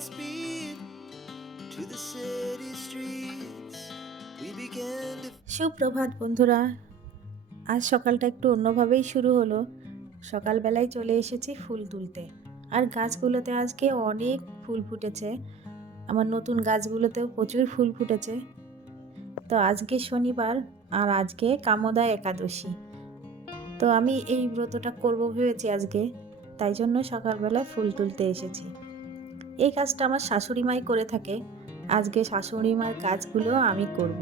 to the city streets. We to সুপ্রভাত বন্ধুরা, আজ সকালটা একটু অন্যভাবেই শুরু হলো। সকালবেলায় চলে এসেছি ফুল তুলতে। আর গাছগুলোতে আজকে অনেক ফুল ফুটেছে। আমার নতুন গাছগুলোতেও প্রচুর ফুল ফুটেছে। তো আজকে শনিবার আর আজকে কামদা একাদশী। তো আমি এই ব্রতটা করব ভেবেছি আজকে। তাই জন্য সকালবেলায় ফুল তুলতে এসেছি। এই কাজটা আমার শাশুড়ি মাই করে থাকে। আজকে শাশুড়ি মার কাজগুলো আমি করব।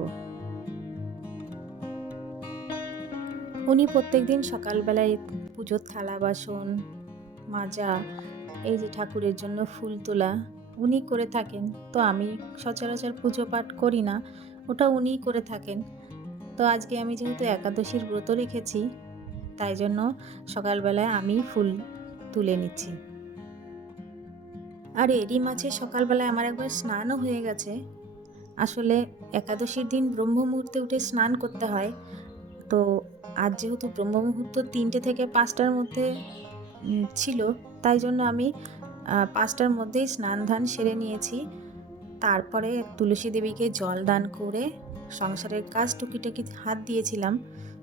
উনি প্রত্যেকদিন সকালবেলায় পুজোর থালা, বাসন, মাজা, এই যে ঠাকুরের জন্য ফুল তোলা, উনি করে থাকেন। তো আমি সচরাচর পুজো পাঠ করি না, ওটা উনিই করে থাকেন। তো আজকে আমি যেহেতু একাদশীর ব্রত রেখেছি, তাই জন্য সকালবেলায় আমি ফুল তুলে নিচ্ছি। আর এরই মাঝে সকালবেলায় আমার একবার স্নানও হয়ে গেছে। আসলে একাদশীর দিন ব্রহ্ম মুহূর্তে উঠে স্নান করতে হয়। তো আজ যেহেতু ব্রহ্ম মুহূর্ত তিনটে থেকে পাঁচটার মধ্যে ছিল, তাই জন্য আমি পাঁচটার মধ্যেই স্নান ধান সেরে নিয়েছি। তারপরে তুলসী দেবীকে জল দান করে সংসারের কাজ টুকিটাকি হাত দিয়েছিলাম।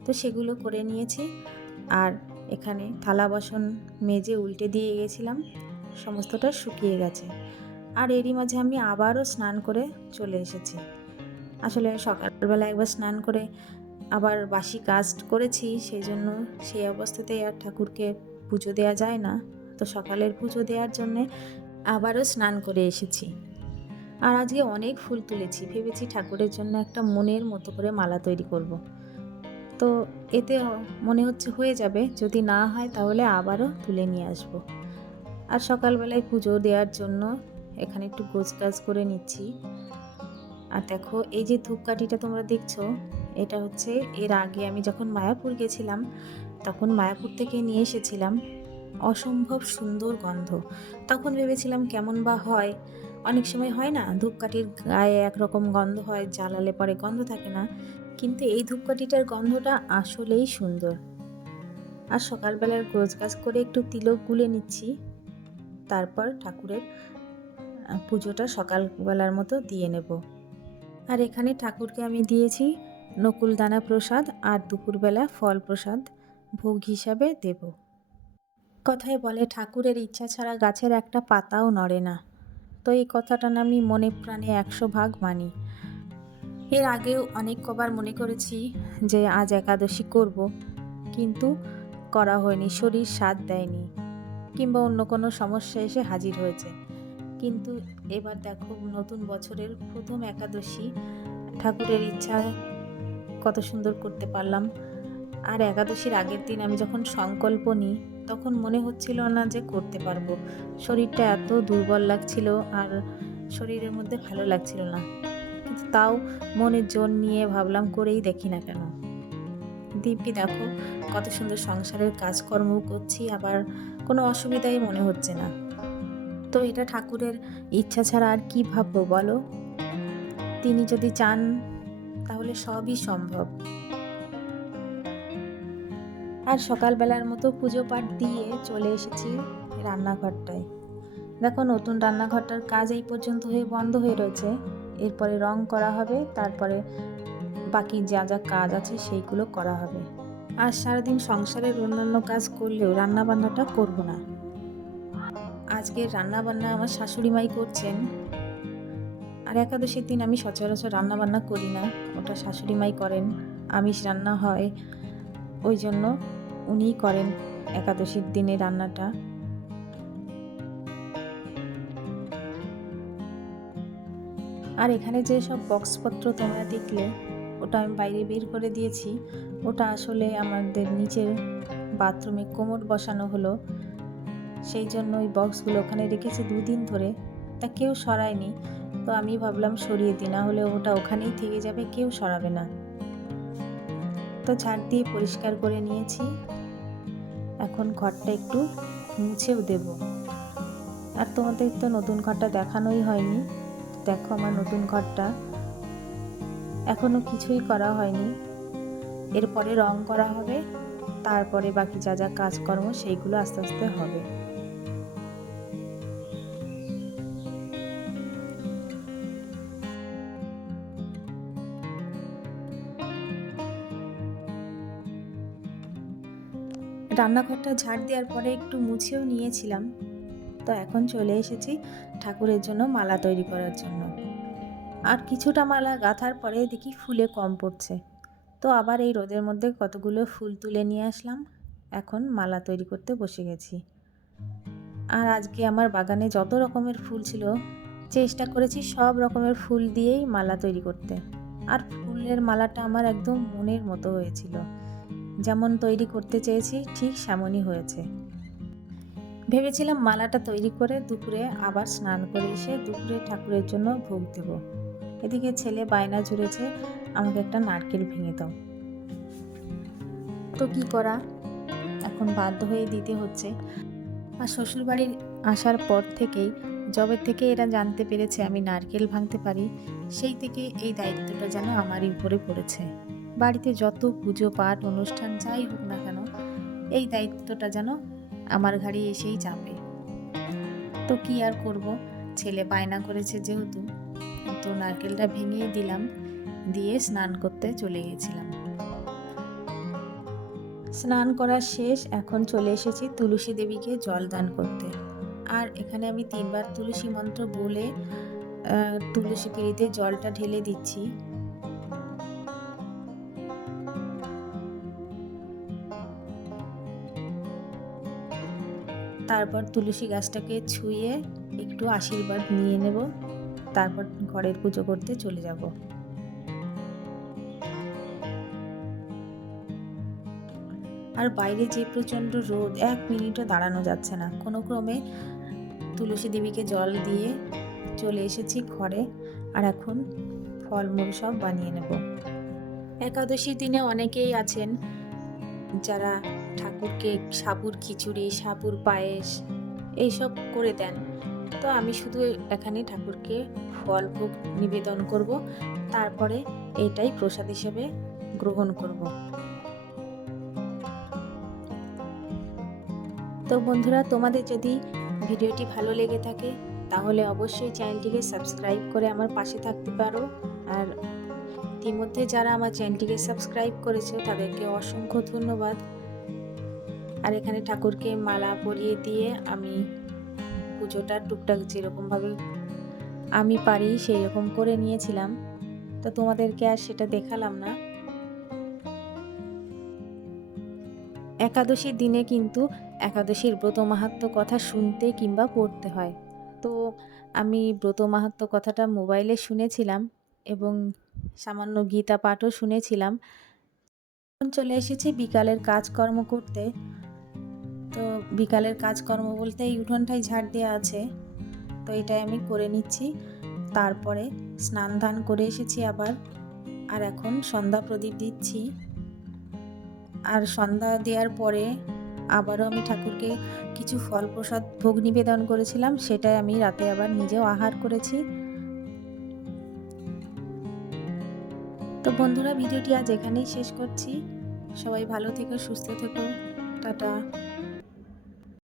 তো সেগুলো করে নিয়েছি। আর এখানে থালা বাসন মেজে উল্টে দিয়ে গেছিলাম। সমস্তটা শুকিয়ে গেছে আর এরই মাঝে আমি আবারও স্নান করে চলে এসেছি আসলে সকালবেলা একবার স্নান করে আবার বাসি কাজ করেছি, সেই জন্য সেই অবস্থাতেই আর ঠাকুরকে পুজো দেওয়া যায় না তো সকালের পুজো দেওয়ার জন্যে আবারও স্নান করে এসেছি আর আজকে অনেক ফুল তুলেছি, ভেবেছি ঠাকুরের জন্য একটা মনের মতো করে মালা তৈরি করব। তো এতে মনে হচ্ছে হয়ে যাবে, যদি না হয় তাহলে আবারও তুলে নিয়ে আসব। আর সকালবেলায় পুজো দেওয়ার জন্য এখানে একটু গোছ গাছ করে নিচ্ছি। আর দেখো, এই যে ধূপকাঠিটা তোমরা দেখছ, এটা হচ্ছে এর আগে আমি যখন মায়াপুর গেছিলাম, তখন মায়াপুর থেকে নিয়ে এসেছিলাম অসম্ভব সুন্দর গন্ধ। তখন ভেবেছিলাম কেমন বা হয়, অনেক সময় হয় না, ধূপকাঠির গায়ে একরকম গন্ধ হয়, জ্বালালে পরে গন্ধ থাকে না, কিন্তু এই ধূপকাঠিটার গন্ধটা আসলেই সুন্দর। আর সকালবেলার গোছ গাছ করে একটু তিলক গুলে নিচ্ছি। তারপর ঠাকুরের পুজোটা সকালবেলার মতো দিয়ে নেব। আর এখানে ঠাকুরকে আমি দিয়েছি নকুলদানা প্রসাদ আর দুপুরবেলা ফল প্রসাদ ভোগ হিসাবে দেব। কথায় বলে, ঠাকুরের ইচ্ছা ছাড়া গাছের একটা পাতাও নড়ে না। তো এই কথাটা আমি মনে প্রাণে একশো ভাগ মানি। এর আগেও অনেক কবার মনে করেছি যে আজ একাদশী করব, কিন্তু করা হয়নি, শরীর সাথ দেয়নি। কিংবা অন্য কোনো সমস্যা এসে হাজির হয়েছে। কিন্তু এবার দেখো নতুন বছরের প্রথম একাদশী, ঠাকুরের ইচ্ছা, কত সুন্দর করতে পারলাম। আর একাদশীর আগের দিন আমি যখন সংকল্প নিই, তখন মনে হচ্ছিল না যে করতে পারব। শরীরটা এত দুর্বল লাগছিল আর শরীরের মধ্যে ভালো লাগছিল না। কিন্তু তাও মনের জোর নিয়ে ভাবলাম করেই দেখি না কেন। দিব্যি দেখো কত সুন্দর সংসারের কাজকর্ম করছি, আবার কোনো অসুবিধাই মনে হচ্ছে না। তো এটা ঠাকুরের ইচ্ছা ছাড়া আর কি ভাববো বলো? তিনি যদি চান, তাহলে সবই সম্ভব। আর সকালবেলার মতো পুজো পাঠ দিয়ে চলে এসেছি রান্নাঘরটায়। দেখো, নতুন রান্নাঘরটার কাজ এই পর্যন্ত হয়ে বন্ধ হয়ে রয়েছে। এরপরে রং করা হবে, তারপরে বাকি যা যা কাজ আছে, সেইগুলো করা হবে। আর সারাদিন সংসারের অন্যান্য কাজ করলেও রান্না বান্নাটা করব না। আজকে রান্না বান্না আমার শাশুড়ি মাই করছেন। আর একাদশীর দিন আমি সচরাচর রান্না বান্না করি না, ওটা শাশুড়ি মাই করেন, আমিষ রান্না হয়, ওই জন্য উনিই করেন একাদশীর দিনে রান্নাটা। আর এখানে যে সব বক্সপত্র তোমরা দেখলে ওটা আমি বাইরে বের করে দিয়েছি। ওটা আসলে আমাদের নিচের বাথরুমে কোমর বসানো হলো। সেই জন্য ওই বক্সগুলো ওখানে রেখেছি দুদিন ধরে। তা কেউ সরায়নি। তো আমি ভাবলাম সরিয়ে দিই, না হলে ওটা ওখানেই থেকে যাবে, কেউ সরাবে না। তো ঝাড় দিয়ে পরিষ্কার করে নিয়েছি। এখন ঘরটা একটু মুছেও দেব। আর তোমাদের তো নতুন ঘরটা দেখানোই হয়নি। দেখো আমার নতুন ঘরটা। এখনও কিছুই করা হয়নি। এরপরে রং করা হবে, তারপরে বাকি যা যা কাজকর্ম সেইগুলো আস্তে আস্তে হবে। রান্নাঘরটা ঝাড় দেওয়ার পরে একটু মুছেও নিয়েছিলাম। তো এখন চলে এসেছি ঠাকুরের জন্য মালা তৈরি করার জন্য। আর কিছুটা মালা গাঁথার পরে দেখি ফুলে কম পড়ছে। তো আবার এই রোদের মধ্যে কতগুলো ফুল তুলে নিয়ে আসলাম। এখন মালা তৈরি করতে বসে গেছি। আর আজকে আমার বাগানে যত রকমের ফুল ছিল, চেষ্টা করেছি সব রকমের ফুল দিয়েই মালা তৈরি করতে। আর ফুলের মালাটা আমার একদম মনের মতো হয়েছিল। যেমন তৈরি করতে চেয়েছি, ঠিক সেমনই হয়েছে। ভেবেছিলাম মালাটা তৈরি করে দুপুরে আবার স্নান করে এসে দুপুরে ঠাকুরের জন্য ভোগ দেব। এদিকে ছেলে বায়না জুড়েছে, আমাকে একটা নারকেল ভেঙে দাও। তো কি করা? এখন বাধ্য হয়ে দিতে হচ্ছে। আর শ্বশুরবাড়ির আসার পর থেকেই জবের থেকে এরা জানতে পেরেছে আমি নারকেল ভাঙতে পারি, সেই থেকে এই দায়িত্বটা যেন আমারই উপরে পড়েছে। বাড়িতে যত পুজো পাঠ, অনুষ্ঠান যাই হোক না কেন, এই দায়িত্বটা যেন আমার ঘাড়ে এসেই চাপে। তো কি আর করব? ছেলে বায়না করেছে যেহেতু। তো নারকেলটা ভেঙেই দিলাম, দিয়ে স্নান করতে চলে গেছিলাম। স্নান করা শেষ, এখন চলে এসেছি তুলসী দেবীকে জল দান করতে। আর এখানে আমি তিনবার তুলসী মন্ত্র বলে তুলসী পিড়িতে জলটা ঢেলে দিচ্ছি। তারপর তুলসী গাছটাকে ছুঁয়ে একটু আশীর্বাদ নিয়ে নেব। তারপর ঘরের পুজো করতে চলে যাব। আর বাইরে যে প্রচণ্ড রোদ, এক মিনিটও দাঁড়ানো যাচ্ছে না। কোনো ক্রমে তুলসী দেবীকে জল দিয়ে চলে এসেছি ঘরে, আর এখন ফলমূল সব বানিয়ে নেব। একাদশীর দিনে অনেকেই আছেন যারা ঠাকুরকে সাবুর খিচুড়ি সাবুর পায়েস, এইসব করে দেন। তো আমি শুধু এখানে ঠাকুরকে ফল ভোগ নিবেদন করব। তারপরে এটাই প্রসাদ হিসেবে গ্রহণ করব। তো বন্ধুরা, তোমাদের যদি ভিডিওটি ভালো লেগে থাকে, তাহলে অবশ্যই চ্যানেলটিকে সাবস্ক্রাইব করে আমার পাশে থাকতে পারো। আর ইতিমধ্যে যারা আমার চ্যানেলটিকে সাবস্ক্রাইব করেছে, তাদেরকে অসংখ্য ধন্যবাদ। আর এখানে ঠাকুরকে মালা পরিয়ে দিয়ে আমি পুজোটা টুকটাক যেরকমভাবে আমি পারি সেই রকম করে নিয়েছিলাম। তো তোমাদেরকে আর সেটা দেখালাম না। একাদশীর দিনে কিন্তু একাদশীর ব্রত মাহাত্ম কথা শুনতে কিংবা পড়তে হয়। তো আমি ব্রত মাহাত্ম কথাটা মোবাইলে শুনেছিলাম এবং সামান্য গীতা পাঠও শুনেছিলাম। চলে এসেছি বিকালের কাজকর্ম করতে। তো বিকালের কাজকর্ম বলতে এই উঠোনটাই ঝাড় দেওয়া আছে। তো এটাই আমি করে নিচ্ছি। তারপরে স্নান ধান করে এসেছি আবার। আর এখন সন্ধ্যা প্রদীপ দিচ্ছি। আর সন্ধ্যা দেওয়ার পরে আবারও আমি ঠাকুরকে কিছু ফল প্রসাদ ভোগ নিবেদন করেছিলাম। সেটাই আমি রাতে আবার নিজেও আহার করেছি। তো বন্ধুরা, ভিডিওটি আজ এখানেই শেষ করছি। সবাই ভালো থেকো, সুস্থ থেকো। টাটা।